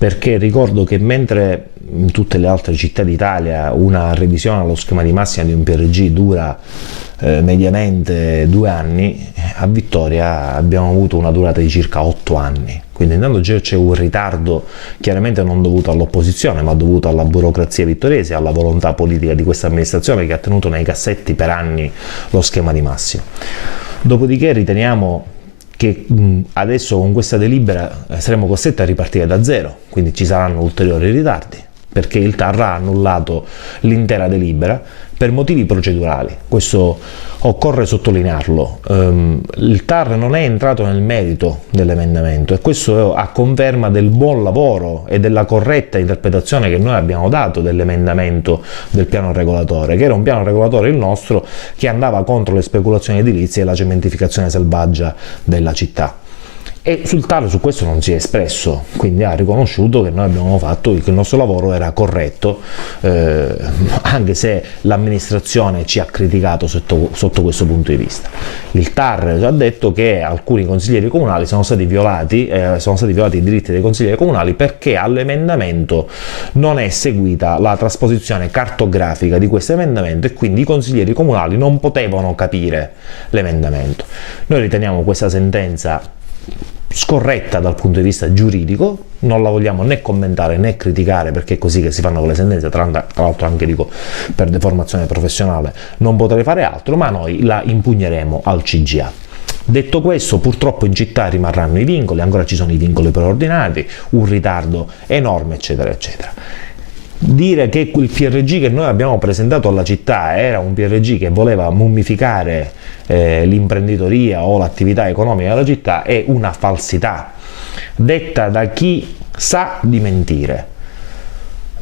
perché ricordo che mentre in tutte le altre città d'Italia una revisione allo schema di massima di un PRG dura mediamente 2 anni, a Vittoria abbiamo avuto una durata di circa 8 anni. Quindi intanto già c'è un ritardo chiaramente non dovuto all'opposizione, ma dovuto alla burocrazia vittoriese, alla volontà politica di questa amministrazione che ha tenuto nei cassetti per anni lo schema di massima. Dopodiché riteniamo che adesso con questa delibera saremo costretti a ripartire da zero, quindi ci saranno ulteriori ritardi, perché il TAR ha annullato l'intera delibera per motivi procedurali. Questo occorre sottolinearlo. Il TAR non è entrato nel merito dell'emendamento, e questo a conferma del buon lavoro e della corretta interpretazione che noi abbiamo dato dell'emendamento del piano regolatore, che era un piano regolatore il nostro che andava contro le speculazioni edilizie e la cementificazione selvaggia della città. E sul TAR su questo non si è espresso, quindi ha riconosciuto che noi abbiamo fatto, che il nostro lavoro era corretto, anche se l'amministrazione ci ha criticato sotto questo punto di vista. Il TAR ha detto che alcuni consiglieri comunali sono stati violati i diritti dei consiglieri comunali perché all'emendamento non è seguita la trasposizione cartografica di questo emendamento, e quindi i consiglieri comunali non potevano capire l'emendamento. Noi riteniamo questa sentenza scorretta dal punto di vista giuridico, non la vogliamo né commentare né criticare, perché è così che si fanno con le sentenze, tra l'altro anche dico per deformazione professionale non potrei fare altro, ma noi la impugneremo al CGA. Detto questo, purtroppo in città rimarranno i vincoli, ancora ci sono i vincoli preordinati, un ritardo enorme, eccetera eccetera. Dire che il PRG che noi abbiamo presentato alla città era un PRG che voleva mummificare l'imprenditoria o l'attività economica della città è una falsità, detta da chi sa di mentire.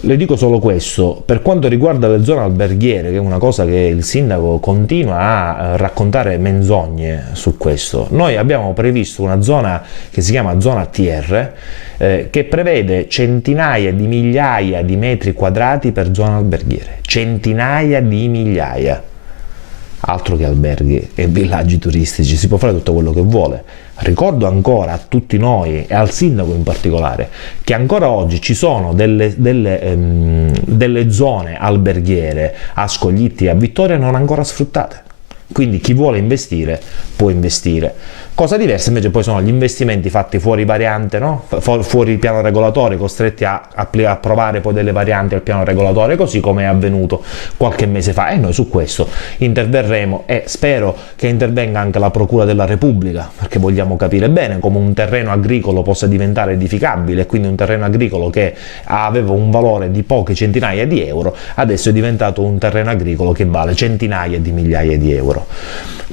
Le dico solo questo: per quanto riguarda le zone alberghiere, che è una cosa che il sindaco continua a raccontare menzogne su questo, noi abbiamo previsto una zona che si chiama zona TR, che prevede centinaia di migliaia di metri quadrati per zona alberghiere, centinaia di migliaia. Altro che alberghi e villaggi turistici, si può fare tutto quello che vuole. Ricordo ancora a tutti noi e al sindaco in particolare che ancora oggi ci sono delle zone alberghiere a Scoglitti e a Vittoria non ancora sfruttate, quindi chi vuole investire può investire. Cosa diversa invece poi sono gli investimenti fatti fuori variante, no? Fuori il piano regolatore, costretti a approvare poi delle varianti al piano regolatore, così come è avvenuto qualche mese fa, e noi su questo interverremo, e spero che intervenga anche la Procura della Repubblica, perché vogliamo capire bene come un terreno agricolo possa diventare edificabile, quindi un terreno agricolo che aveva un valore di poche centinaia di euro adesso è diventato un terreno agricolo che vale centinaia di migliaia di euro.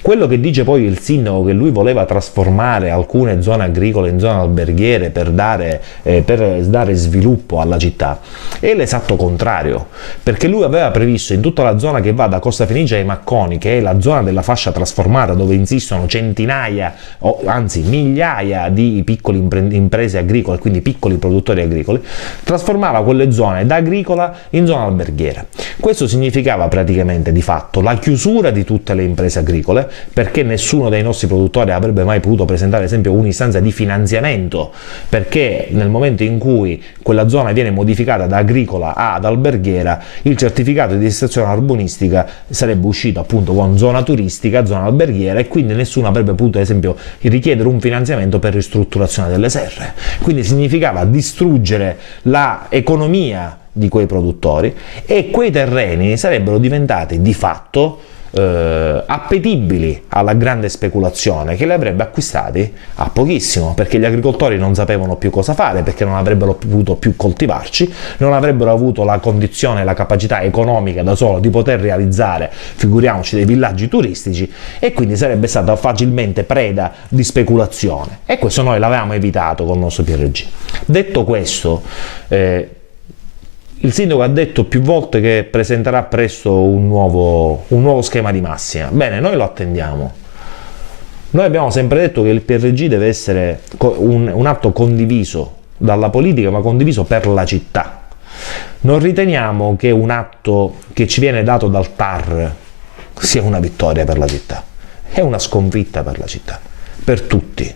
Quello che dice poi il sindaco, che lui voleva trasformare alcune zone agricole in zone alberghiere per dare sviluppo alla città, è l'esatto contrario, perché lui aveva previsto in tutta la zona che va da Costa Fenice ai Macconi, che è la zona della fascia trasformata dove insistono centinaia o anzi migliaia di piccole imprese agricole, quindi piccoli produttori agricoli, trasformava quelle zone da agricola in zona alberghiera. Questo significava praticamente di fatto la chiusura di tutte le imprese agricole, perché nessuno dei nostri produttori avrebbe mai potuto presentare ad esempio un'istanza di finanziamento, perché nel momento in cui quella zona viene modificata da agricola ad alberghiera, il certificato di registrazione urbanistica sarebbe uscito appunto con zona turistica, zona alberghiera, e quindi nessuno avrebbe potuto ad esempio richiedere un finanziamento per ristrutturazione delle serre. Quindi significava distruggere l'economia di quei produttori, e quei terreni sarebbero diventati di fatto appetibili alla grande speculazione, che li avrebbe acquistati a pochissimo, perché gli agricoltori non sapevano più cosa fare, perché non avrebbero potuto più coltivarci, non avrebbero avuto la condizione e la capacità economica da solo di poter realizzare, figuriamoci, dei villaggi turistici, e quindi sarebbe stata facilmente preda di speculazione, e questo noi l'avevamo evitato con il nostro PRG. Detto questo, il sindaco ha detto più volte che presenterà presto un nuovo schema di massima. Bene, noi lo attendiamo. Noi abbiamo sempre detto che il PRG deve essere un atto condiviso dalla politica, ma condiviso per la città. Non riteniamo che un atto che ci viene dato dal TAR sia una vittoria per la città, è una sconfitta per la città, per tutti.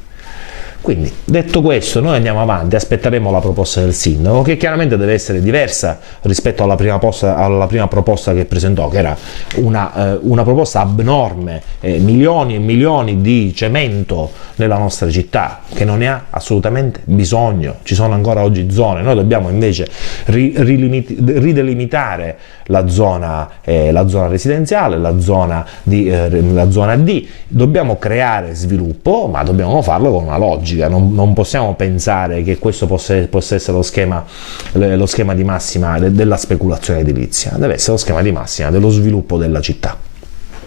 Quindi, detto questo, noi andiamo avanti, aspetteremo la proposta del sindaco, che chiaramente deve essere diversa rispetto alla prima proposta che presentò, che era una proposta abnorme, milioni e milioni di cemento nella nostra città, che non ne ha assolutamente bisogno. Ci sono ancora oggi zone, noi dobbiamo invece ridelimitare la zona residenziale, la zona D, dobbiamo creare sviluppo, ma dobbiamo farlo con una logica, non possiamo pensare che questo possa essere lo schema di massima della speculazione edilizia, deve essere lo schema di massima dello sviluppo della città.